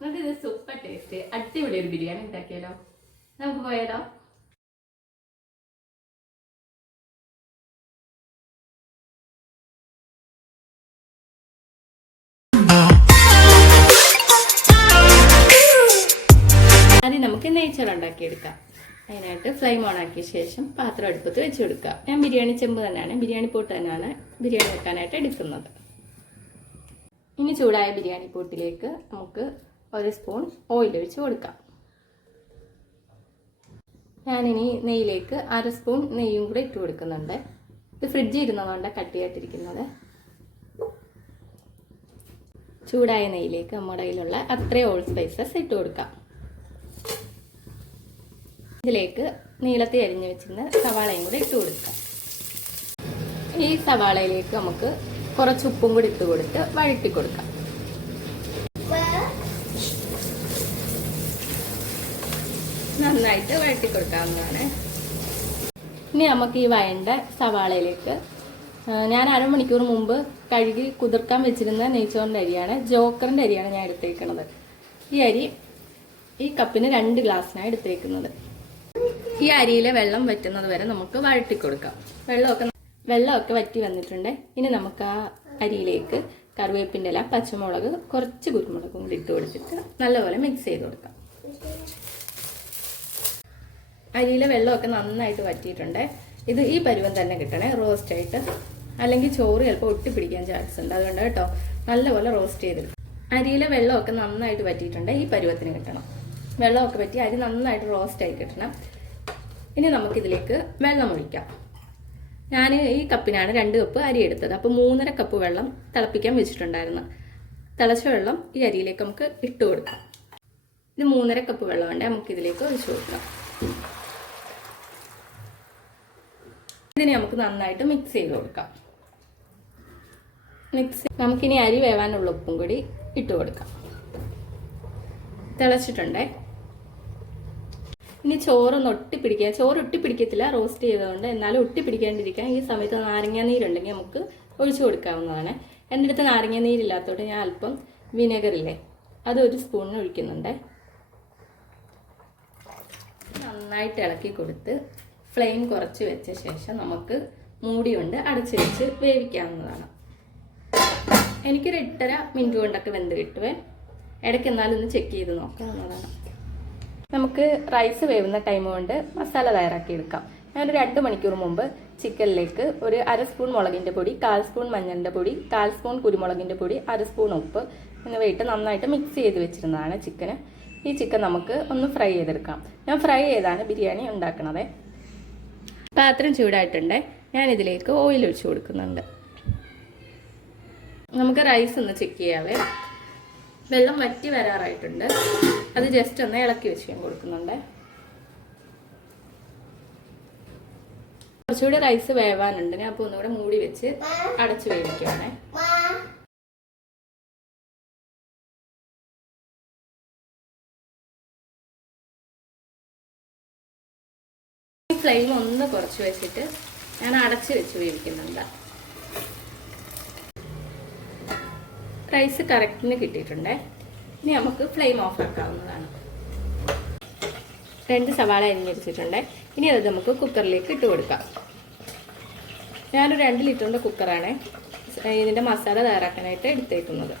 നമുക്കിത് super taste അടിപൊളി ഒരു ബിരിയാണി ഉണ്ടാക്കിയാലോ? നമുക്ക് പോയാലോ? ആദ്യം നമുക്ക് നെയ്ച്ചോറ് ഉണ്ടാക്കിയെടുക്കാം. അതിനായിട്ട് ഫ്ലെയിം ഓൺ ആക്കിയ ശേഷം പാത്രം അടുപ്പത്ത് വെച്ച് കൊടുക്കുക. ഞാൻ ബിരിയാണി ചെമ്പ് തന്നെയാണ്, ബിരിയാണി പോട്ട് തന്നെയാണ് ബിരിയാണി വെക്കാനായിട്ട് എടുക്കുന്നത്. ഇനി ചൂടായ ബിരിയാണി പോട്ടിലേക്ക് നമുക്ക് 1 സ്പൂൺ ഓയിൽ ഒഴിച്ച് കൊടുക്കാം. ഞാനിനി നെയ്യിലേക്ക് 1/2 സ്പൂൺ നെയ്യും കൂടെ ഇട്ട് കൊടുക്കുന്നുണ്ട്. ഇത് ഫ്രിഡ്ജിൽ ഇരുന്നതുകൊണ്ട് കട്ടിയായിട്ടിരിക്കുന്നത്. ചൂടായ നെയ്യിലേക്ക് നമ്മുടെ കയ്യിലുള്ള അത്രയും ഓൾ സ്പൈസസ് ഇട്ട് കൊടുക്കാം. ഇതിലേക്ക് നീളത്തിൽ അരിഞ്ഞ് വെച്ചിരുന്ന സവാളയും കൂടെ ഇട്ട് കൊടുക്കാം. ഈ സവാളയിലേക്ക് നമുക്ക് കുറച്ച് ഉപ്പും കൂടി ഇട്ട് കൊടുത്ത് വഴറ്റി കൊടുക്കാം. നന്നായിട്ട് വഴറ്റി കൊടുക്കാവുന്നതാണ്. ഇനി നമുക്ക് ഈ വഴണ്ട സവാളയിലേക്ക് ഞാൻ അരമണിക്കൂർ മുമ്പ് കഴുകി കുതിർക്കാൻ വെച്ചിരുന്ന നെയ്ച്ചോറിൻ്റെ അരിയാണ്, ജോക്കറിൻ്റെ അരിയാണ് ഞാൻ എടുത്തേക്കുന്നത്. ഈ അരി ഈ കപ്പിന് 2 ഗ്ലാസ്സിനാണ് എടുത്തേക്കുന്നത്. ഈ അരിയിലെ വെള്ളം വറ്റുന്നത് വരെ നമുക്ക് വഴറ്റി കൊടുക്കാം. വെള്ളമൊക്കെ വറ്റി വന്നിട്ടുണ്ട്. ഇനി നമുക്ക് ആ അരിയിലേക്ക് കറിവേപ്പിൻ്റെ ഇല, പച്ചമുളക്, കുറച്ച് കുരുമുളകും കൂടി ഇട്ട് കൊടുത്തിട്ട് നല്ലപോലെ മിക്സ് ചെയ്ത് കൊടുക്കാം. അരിയിലെ വെള്ളമൊക്കെ നന്നായിട്ട് വറ്റിയിട്ടുണ്ട്. ഇത് ഈ പരുവം തന്നെ കിട്ടണേ, റോസ്റ്റ് ആയിട്ട്. അല്ലെങ്കിൽ ചോറ് ചിലപ്പോൾ ഒട്ടിപ്പിടിക്കാൻ ചാൻസ് ഉണ്ട്. അതുകൊണ്ട് കേട്ടോ നല്ലപോലെ റോസ്റ്റ് ചെയ്തെടുക്കും. അരിയിലെ വെള്ളമൊക്കെ നന്നായിട്ട് വറ്റിയിട്ടുണ്ട്. ഈ പരുവത്തിന് കിട്ടണം. വെള്ളമൊക്കെ വറ്റി അരി നന്നായിട്ട് റോസ്റ്റ് ആയി കിട്ടണം. ഇനി നമുക്കിതിലേക്ക് വെള്ളം ഒഴിക്കാം. ഞാൻ ഈ കപ്പിനാണ് 2 കപ്പ് അരി എടുത്തത്. അപ്പോൾ 3.5 കപ്പ് വെള്ളം തിളപ്പിക്കാൻ വെച്ചിട്ടുണ്ടായിരുന്നു. തിളച്ച വെള്ളം ഈ അരിയിലേക്ക് നമുക്ക് ഇട്ട് കൊടുക്കാം. ഇത് 3.5 കപ്പ് വെള്ളമുണ്ട്, നമുക്കിതിലേക്ക് ഒഴിച്ചു കൊടുക്കാം. ഇതിനെ നമുക്ക് നന്നായിട്ട് മിക്സ് ചെയ്ത് കൊടുക്കാം. നമുക്കിനി അരി വേവാനുള്ള ഉപ്പും കൂടി ഇട്ട് കൊടുക്കാം. തിളച്ചിട്ടുണ്ടേ. ഇനി ചോറൊന്ന് ഒട്ടിപ്പിടിക്കുക. ചോറ് ഒട്ടിപ്പിടിക്കത്തില്ല, റോസ്റ്റ് ചെയ്തതുകൊണ്ട്. എന്നാലും ഒട്ടിപ്പിടിക്കാണ്ടിരിക്കാൻ ഈ സമയത്ത് നാരങ്ങ നീരുണ്ടെങ്കിൽ നമുക്ക് ഒഴിച്ചു കൊടുക്കാവുന്നതാണ്. എൻ്റെ അടുത്ത് നാരങ്ങ നീരില്ലാത്തതുകൊണ്ട് ഞാൻ അല്പം വിനെഗറില്ലേ അത് 1 സ്പൂണിന് ഒഴിക്കുന്നുണ്ട്. നന്നായിട്ട് ഇളക്കി കൊടുത്ത് ഫ്ലെയിം കുറച്ച് വെച്ച ശേഷം നമുക്ക് മൂടി കൊണ്ട് അടച്ചു വെച്ച് വേവിക്കാവുന്നതാണ്. എനിക്കൊരു 8.5 മിനിറ്റ് കൊണ്ടൊക്കെ വെന്ത് കിട്ടുവേ. ഇടയ്ക്ക് എന്നാലും ഒന്ന് ചെക്ക് ചെയ്ത് നോക്കാവുന്നതാണ്. നമുക്ക് റൈസ് വേവുന്ന ടൈം കൊണ്ട് മസാല തയ്യാറാക്കി എടുക്കാം. ഞാനൊരു 2 മണിക്കൂർ മുമ്പ് ചിക്കനിലേക്ക് ഒരു 1/2 സ്പൂൺ മുളകിൻ്റെ പൊടി, 1/4 സ്പൂൺ മഞ്ഞളിൻ്റെ പൊടി, 1/4 സ്പൂൺ കുരുമുളകിൻ്റെ പൊടി, 1/2 സ്പൂൺ ഉപ്പ് എന്നിവയിട്ട് നന്നായിട്ട് മിക്സ് ചെയ്ത് വെച്ചിരുന്നതാണ് ചിക്കന്. ഈ ചിക്കൻ നമുക്ക് ഒന്ന് ഫ്രൈ ചെയ്തെടുക്കാം. ഞാൻ ഫ്രൈ ചെയ്താണ് ബിരിയാണി ഉണ്ടാക്കണത്. പാത്രം ചൂടായിട്ടുണ്ട്. ഞാനിതിലേക്ക് ഓയിൽ ഒഴിച്ച് കൊടുക്കുന്നുണ്ട്. നമുക്ക് റൈസ് ഒന്ന് ചെക്ക് ചെയ്യാവേ. വെള്ളം വറ്റി വരാറായിട്ടുണ്ട്. അത് ജസ്റ്റ് ഒന്ന് ഇളക്കി വെച്ച് ഞാൻ കൊടുക്കുന്നുണ്ട്. കുറച്ചുകൂടി റൈസ് വേവാനുണ്ട്. ഞാൻ അപ്പോൾ ഒന്നുകൂടെ മൂടി വെച്ച് അടച്ച് വേവിക്കുകയാണേ. ഫ്ലെയിം ഒന്ന് കുറച്ച് വെച്ചിട്ട് ഞാൻ അടച്ച് വെച്ച് വേവിക്കുന്നുണ്ട്. റൈസ് കറക്റ്റിന് കിട്ടിയിട്ടുണ്ട്. ഇനി നമുക്ക് ഫ്ലെയിം ഓഫ് ആക്കാവുന്നതാണ്. 2 സവാള അരിഞ്ഞ് വെച്ചിട്ടുണ്ട്. ഇനി അത് നമുക്ക് കുക്കറിലേക്ക് ഇട്ട് കൊടുക്കാം. ഞാനൊരു 2 ലിറ്ററിൻ്റെ കുക്കറാണ് ഇതിൻ്റെ മസാല തയ്യാറാക്കാനായിട്ട് എടുത്തേക്കുന്നത്.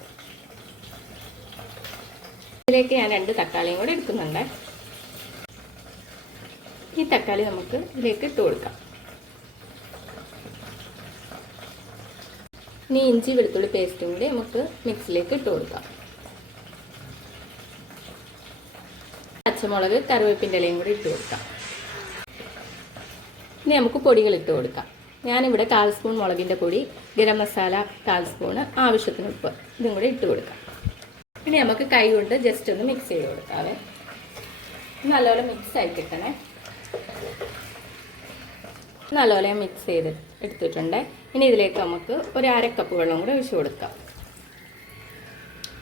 ഇതിലേക്ക് ഞാൻ 2 തക്കാളിയും കൂടെ എടുക്കുന്നുണ്ട്. ഈ തക്കാളി നമുക്ക് ഇതിലേക്ക് ഇട്ട് കൊടുക്കാം. ഇനി ഇഞ്ചി വെളുത്തുള്ളി പേസ്റ്റും കൂടി നമുക്ക് മിക്സിലേക്ക് ഇട്ട് കൊടുക്കാം. പച്ചമുളക്, കറിവേപ്പിൻ്റെ ഇലയും കൂടി ഇട്ട് കൊടുക്കാം. ഇനി നമുക്ക് പൊടികൾ ഇട്ട് കൊടുക്കാം. ഞാനിവിടെ 1/4 സ്പൂൺ മുളകിൻ്റെ പൊടി, ഗരം മസാല 1/4 സ്പൂണ്, ആവശ്യത്തിന് ഉപ്പ് ഇതും കൂടി ഇട്ട് കൊടുക്കാം. ഇനി നമുക്ക് കൈ കൊണ്ട് ജസ്റ്റ് ഒന്ന് മിക്സ് ചെയ്ത് കൊടുക്കാവേ. നല്ലപോലെ മിക്സ് ആയി കിട്ടണേ. നല്ലപോലെ മിക്സ് ചെയ്ത് എടുത്തിട്ടുണ്ട്. ഇനി ഇതിലേക്ക് നമുക്ക് ഒരു 1/2 കപ്പ് വെള്ളം കൂടെ ഒഴിച്ച് കൊടുക്കാം.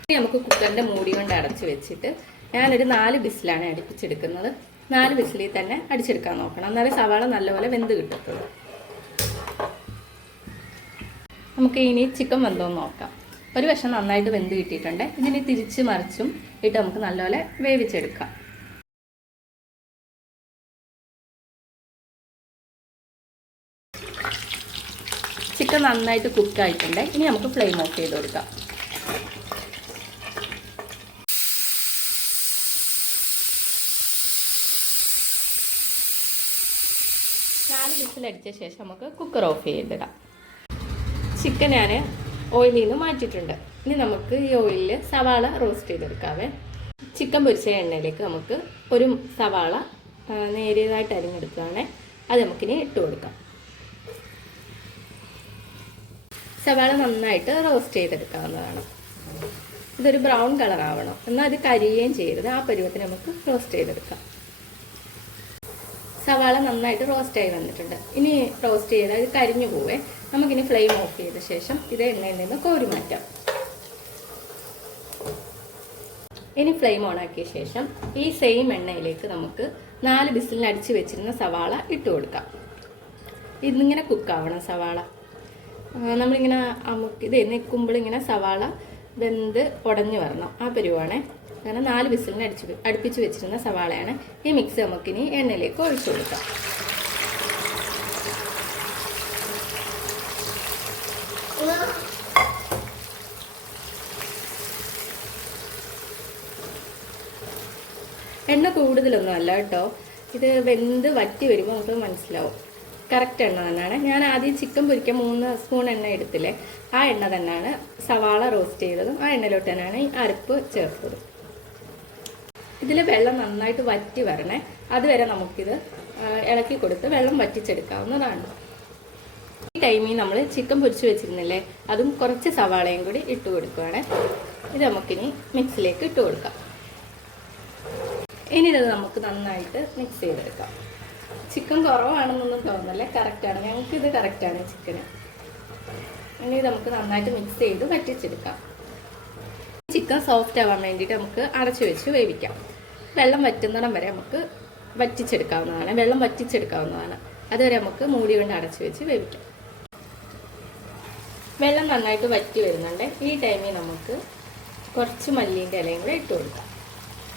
ഇനി നമുക്ക് കുക്കറിൻ്റെ മൂടി കൊണ്ട് അടച്ച് വെച്ചിട്ട് ഞാനൊരു 4 വിസിലാണ് അടുപ്പിച്ചെടുക്കുന്നത്. 4 വിസിലിൽ തന്നെ അടിച്ചെടുക്കാൻ നോക്കണം. എന്നാലേ സവാള നല്ലപോലെ വെന്ത് കിട്ടത്തുള്ളൂ. നമുക്ക് ഇനി ചിക്കൻ വെന്തോന്ന് നോക്കാം. ഒരു വശം നന്നായിട്ട് വെന്ത് കിട്ടിയിട്ടുണ്ട്. ഇതിന് തിരിച്ച് മറിച്ചും ഇട്ട് നമുക്ക് നല്ലപോലെ വേവിച്ചെടുക്കാം. ചിക്കൻ നന്നായിട്ട് കുക്കായിട്ടുണ്ട്. ഇനി നമുക്ക് ഫ്ലെയിം ഓഫ് ചെയ്ത് കൊടുക്കാം. നാല് വിസിലടിച്ച ശേഷം നമുക്ക് കുക്കർ ഓഫ് ചെയ്തിടാം. ചിക്കൻ ഞാൻ ഓയിലിൽ നിന്ന് മാറ്റിയിട്ടുണ്ട്. ഇനി നമുക്ക് ഈ ഓയിലിൽ സവാള റോസ്റ്റ് ചെയ്തെടുക്കാവേ. ചിക്കൻ പൊരിച്ച എണ്ണയിലേക്ക് നമുക്ക് ഒരു സവാള നേരിയതായിട്ട് അരിഞ്ഞെടുക്കുകയാണേ. അത് നമുക്കിനി ഇട്ട് കൊടുക്കാം. സവാള നന്നായിട്ട് റോസ്റ്റ് ചെയ്തെടുക്കാവുന്നതാണ്. ഇതൊരു ബ്രൗൺ കളർ ആവണം, എന്നാൽ അത് കരിയുകയും ചെയ്യരുത്. ആ പരുവത്തിന് നമുക്ക് റോസ്റ്റ് ചെയ്തെടുക്കാം. സവാള നന്നായിട്ട് റോസ്റ്റായി വന്നിട്ടുണ്ട്. ഇനി റോസ്റ്റ് ചെയ്താൽ ഇത് കരിഞ്ഞു പോവേ. നമുക്കിനി ഫ്ലെയിം ഓഫ് ചെയ്ത ശേഷം ഇത് എണ്ണയിൽ നിന്ന് കോരി മാറ്റാം. ഇനി ഫ്ലെയിം ഓൺ ആക്കിയ ശേഷം ഈ സെയിം എണ്ണയിലേക്ക് നമുക്ക് 4 വിസിലിന് അടിച്ച് വെച്ചിരുന്ന സവാള ഇട്ട് കൊടുക്കാം. ഇതിങ്ങനെ കുക്കാവണം സവാള. നമ്മളിങ്ങനെ ഇത് നിൽക്കുമ്പോൾ ഇങ്ങനെ സവാള വെന്ത് ഉടഞ്ഞു വരണം. ആ പരുവാണ്. കാരണം 4 വിസിലിന് അടുപ്പിച്ച് വെച്ചിരുന്ന സവാളയാണ്. ഈ മിക്സ് നമുക്കിനി എണ്ണയിലേക്ക് ഒഴിച്ചു കൊടുക്കാം. എണ്ണ കൂടുതലൊന്നും അല്ല കേട്ടോ. ഇത് വെന്ത് വറ്റി വരുമ്പോൾ നമുക്ക് മനസ്സിലാവും. കറക്റ്റ് എണ്ണ തന്നെയാണ്. ഞാൻ ആദ്യം ചിക്കൻ പൊരിക്കാൻ 3 സ്പൂൺ എണ്ണ എടുത്തില്ലേ, ആ എണ്ണ തന്നെയാണ് സവാള റോസ്റ്റ് ചെയ്തതും ആ എണ്ണയിലോട്ട് തന്നെയാണ് ഈ അരപ്പ് ചേർത്തത്. ഇതിൽ വെള്ളം നന്നായിട്ട് വറ്റി വരണേ. അതുവരെ നമുക്കിത് ഇളക്കി കൊടുത്ത് വെള്ളം വറ്റിച്ചെടുക്കാവുന്നതാണ്. ഈ ടൈമിൽ നമ്മൾ ചിക്കൻ പൊരിച്ച് വെച്ചിരുന്നില്ലേ, അതും കുറച്ച് സവാളയും കൂടി ഇട്ട് കൊടുക്കുകയാണ്. ഇത് നമുക്കിനി മിക്സിലേക്ക് ഇട്ട് കൊടുക്കാം. ഇനി ഇത് നമുക്ക് നന്നായിട്ട് മിക്സ് ചെയ്തെടുക്കാം. ചിക്കൻ കുറവാണെന്നൊന്നും തോന്നല്ലേ, കറക്റ്റാണ്. ഞങ്ങൾക്കിത് കറക്റ്റാണ് ചിക്കന്. ഇനി നമുക്ക് നന്നായിട്ട് മിക്സ് ചെയ്ത് വറ്റിച്ചെടുക്കാം. ചിക്കൻ സോഫ്റ്റ് ആവാൻ വേണ്ടിയിട്ട് നമുക്ക് അടച്ചു വെച്ച് വേവിക്കാം. വെള്ളം വറ്റുന്നിടം വരെ നമുക്ക് വെള്ളം വറ്റിച്ചെടുക്കാവുന്നതാണ്. അതുവരെ നമുക്ക് മൂടി കൊണ്ട് അടച്ചു വെച്ച് വേവിക്കാം. വെള്ളം നന്നായിട്ട് വറ്റി വരുന്നുണ്ട്. ഈ ടൈമിൽ നമുക്ക് കുറച്ച് മല്ലീൻ്റെ ഇലയും കൂടെ ഇട്ട് കൊടുക്കാം.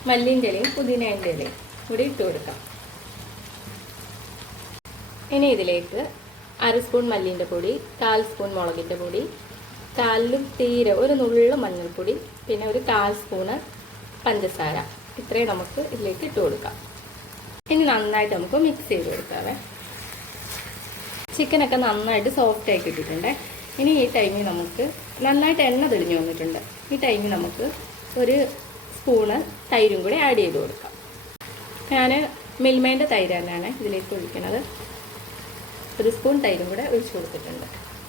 മല്ലീൻ്റെ ഇലയും പുതിനേൻ്റെ ഇലയും കൂടി ഇട്ട് കൊടുക്കാം. ഇനി ഇതിലേക്ക് 1/2 സ്പൂൺ മല്ലീൻ്റെ പൊടി, 1/4 സ്പൂൺ മുളകിൻ്റെ പൊടി, 1/4 തീരെ ഒരു നുള്ളു മഞ്ഞൾപ്പൊടി, പിന്നെ ഒരു 1/4 സ്പൂണ് പഞ്ചസാര, ഇത്രയും നമുക്ക് ഇതിലേക്ക് ഇട്ട് കൊടുക്കാം. ഇനി നന്നായിട്ട് നമുക്ക് മിക്സ് ചെയ്ത് കൊടുക്കാവേ. ചിക്കനൊക്കെ നന്നായിട്ട് സോഫ്റ്റ് ആയി കിട്ടിയിട്ടുണ്ട്. ഇനി ഈ ടൈമിൽ നമുക്ക് നന്നായിട്ട് എണ്ണ തെളിഞ്ഞു വന്നിട്ടുണ്ട്. ഈ ടൈമിൽ നമുക്ക് ഒരു സ്പൂണ് തൈരും കൂടി ആഡ് ചെയ്ത് കൊടുക്കാം. ഞാൻ മിൽമേൻ്റെ തൈര് തന്നെയാണ് ഇതിലേക്ക് ഒഴിക്കുന്നത്. 1 സ്പൂൺ തൈരും കൂടെ ഒഴിച്ചു കൊടുത്തിട്ടുണ്ട്.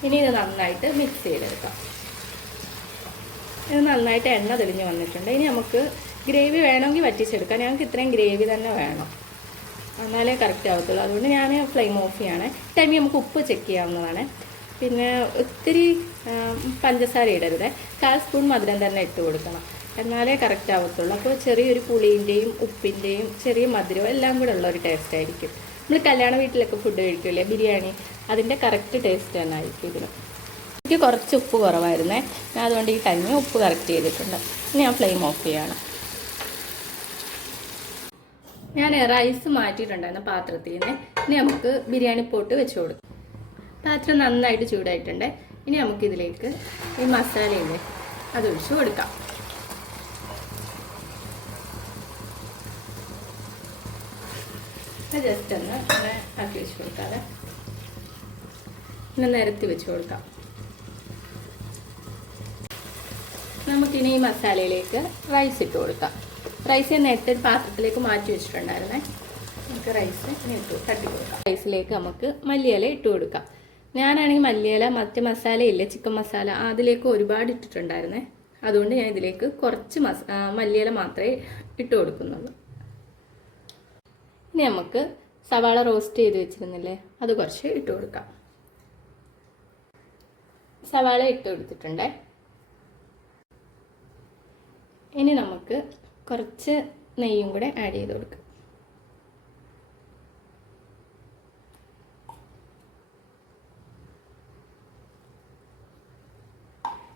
ഇനി ഇത് നന്നായിട്ട് മിക്സ് ചെയ്തെടുക്കാം. ഇത് നന്നായിട്ട് എണ്ണ തെളിഞ്ഞ് വന്നിട്ടുണ്ട്. ഇനി നമുക്ക് ഗ്രേവി വേണമെങ്കിൽ വറ്റിച്ചെടുക്കാം. ഞങ്ങൾക്ക് ഇത്രയും ഗ്രേവി തന്നെ വേണം, എന്നാലേ കറക്റ്റ് ആവത്തുള്ളൂ. അതുകൊണ്ട് ഞാൻ ഫ്ലെയിം ഓഫ് ചെയ്യാണ്. ടൈമിൽ നമുക്ക് ഉപ്പ് ചെക്ക് ചെയ്യാവുന്നതാണ്. പിന്നെ ഒത്തിരി പഞ്ചസാര ഇടരുത്. 1/4 സ്പൂൺ മധുരം തന്നെ ഇട്ട് കൊടുക്കണം, എന്നാലേ കറക്റ്റ് ആവത്തുള്ളൂ. അപ്പോൾ ചെറിയൊരു പുളിൻ്റെയും ഉപ്പിൻ്റെയും ചെറിയ മധുരവും എല്ലാം കൂടെ ഉള്ള ഒരു ടേസ്റ്റ് ആയിരിക്കും. നമ്മൾ കല്യാണ വീട്ടിലൊക്കെ ഫുഡ് കഴിക്കില്ലേ, ബിരിയാണി, അതിൻ്റെ കറക്റ്റ് ടേസ്റ്റ് തന്നെ ആയിരിക്കും ഇതിന്. എനിക്ക് കുറച്ച് ഉപ്പ് കുറവായിരുന്നേ, ഞാൻ അതുകൊണ്ട് ഈ ടൈമിൽ ഉപ്പ് കറക്റ്റ് ചെയ്തിട്ടുണ്ട്. ഇനി ഞാൻ ഫ്ലെയിം ഓഫ് ചെയ്യാണ്. ഞാൻ റൈസ് മാറ്റിയിട്ടുണ്ടായിരുന്ന പാത്രത്തിൽ നിന്ന് ഇനി നമുക്ക് ബിരിയാണി പോട്ട് വെച്ച് കൊടുക്കാം. പാത്രം നന്നായിട്ട് ചൂടായിട്ടുണ്ട്. ഇനി നമുക്കിതിലേക്ക് ഈ മസാലയില്ലേ അത് ഒഴിച്ച് കൊടുക്കാം. ജസ്റ്റ് ഒന്ന് ഇങ്ങനെ ആക്കി വെച്ച് കൊടുക്കാതെ ഇങ്ങനെ നിരത്തി വെച്ച് കൊടുക്കാം. നമുക്കിനി ഈ മസാലയിലേക്ക് റൈസ് ഇട്ട് കൊടുക്കാം. റൈസ് നേരത്തെ ഒരു പാത്രത്തിലേക്ക് മാറ്റി വെച്ചിട്ടുണ്ടായിരുന്നേ. നമുക്ക് റൈസ് ഇനി തട്ടി കൊടുക്കാം. റൈസിലേക്ക് നമുക്ക് മല്ലിയില ഇട്ട് കൊടുക്കാം. ഞാനാണെങ്കിൽ മല്ലിയില മറ്റേ മസാലയില്ലേ, ചിക്കൻ മസാല, അതിലേക്ക് ഒരുപാട് ഇട്ടിട്ടുണ്ടായിരുന്നേ. അതുകൊണ്ട് ഞാൻ ഇതിലേക്ക് കുറച്ച് മല്ലിയില മാത്രമേ ഇട്ട് കൊടുക്കുന്നുള്ളൂ. ഇനി നമുക്ക് സവാള റോസ്റ്റ് ചെയ്ത് വെച്ചിരുന്നില്ലേ, അത് കുറച്ച് ഇട്ട് കൊടുക്കാം. സവാള ഇട്ട് കൊടുത്തിട്ടുണ്ട്. ഇനി നമുക്ക് കുറച്ച് നെയ്യും കൂടെ ആഡ് ചെയ്ത് കൊടുക്കാം.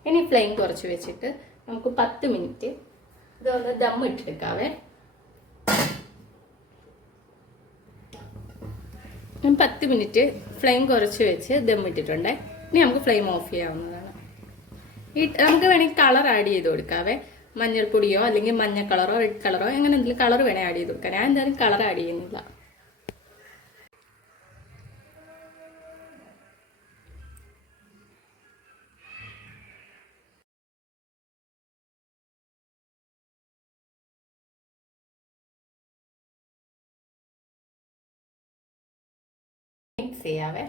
ഇനി ഇനി ഫ്ലെയിം കുറച്ച് വെച്ചിട്ട് നമുക്ക് 10 മിനിറ്റ് ഇതൊന്ന് ദം ഇട്ടെടുക്കാവേ. 10 മിനിറ്റ് ഫ്ലെയിം കുറച്ച് വെച്ച് ദം ഇട്ടിട്ടുണ്ടേ. ഇനി നമുക്ക് ഫ്ലെയിം ഓഫ് ചെയ്യാവുന്നതാണ്. നമുക്ക് വേണമെങ്കിൽ കളർ ആഡ് ചെയ്ത് കൊടുക്കാവേ. മഞ്ഞൾപ്പൊടിയോ അല്ലെങ്കിൽ മഞ്ഞ കളറോ റെഡ് കളറോ അങ്ങനെ എന്തെങ്കിലും കളർ വേണേൽ ആഡ് ചെയ്ത് കൊടുക്കാം. ഞാൻ എന്തായാലും കളർ ആഡ് ചെയ്യുന്നില്ല. മിക്സ് ചെയ്യാവേ.